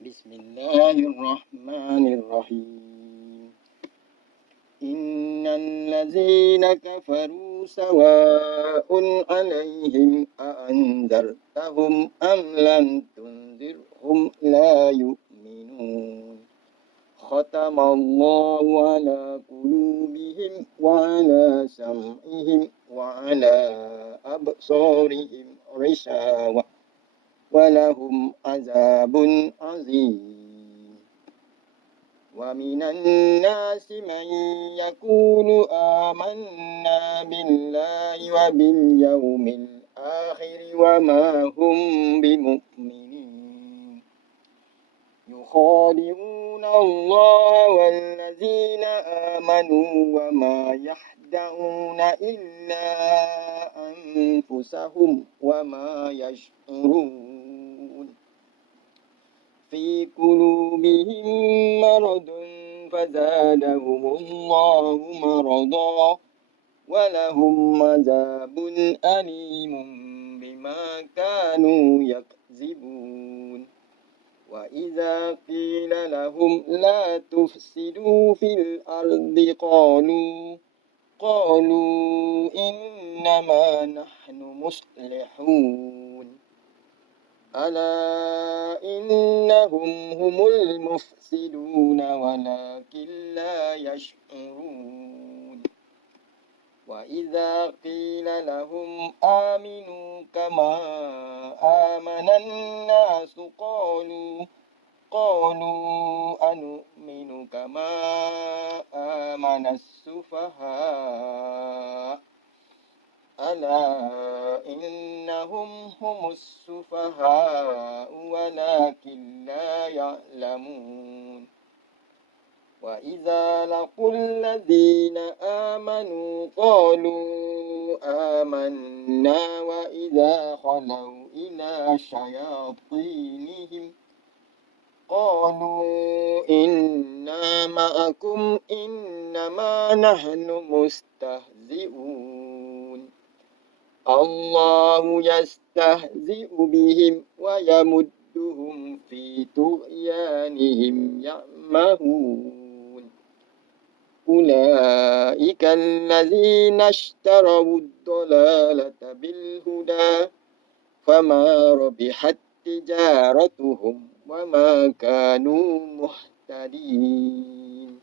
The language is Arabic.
بسم الله الرحمن الرحيم. إن الذين كفروا سواء عليهم أأنذرتهم أم لم تنذرهم لا يؤمنون. ختم الله على قلوبهم وعلى سمعهم وعلى أبصارهم غشاوة ولهم عذاب عظيم. ومن الناس من يقول آمنا بالله وباليوم الآخر وما هم بمؤمنين. يخادعون الله والذين آمنوا وما يخدعون إلا أنفسهم وما يشعرون. في قلوبهم مرض فزادهم الله مرضا ولهم عذاب أليم بما كانوا يكذبون. وإذا قيل لهم لا تفسدوا في الأرض قالوا إنما نحن مصلحون. ألا إنهم هم المفسدون ولكن لا يشعرون. وإذا قيل لهم آمنوا كما آمن الناس قالوا أنؤمن كما آمن السفهاء. ألا إنهم هم السفهاء ولكن لا يعلمون. وإذا لقوا الذين آمنوا قالوا آمنا وإذا خلوا إلى شياطينهم قالوا إنا معكم إنما نحن مستهزئون. الله يستهزئ بهم ويمدهم في طغيانهم يعمهون. أولئك الذين اشتروا الضلالة بالهدى فما ربحت تجارتهم وما كانوا مهتدين.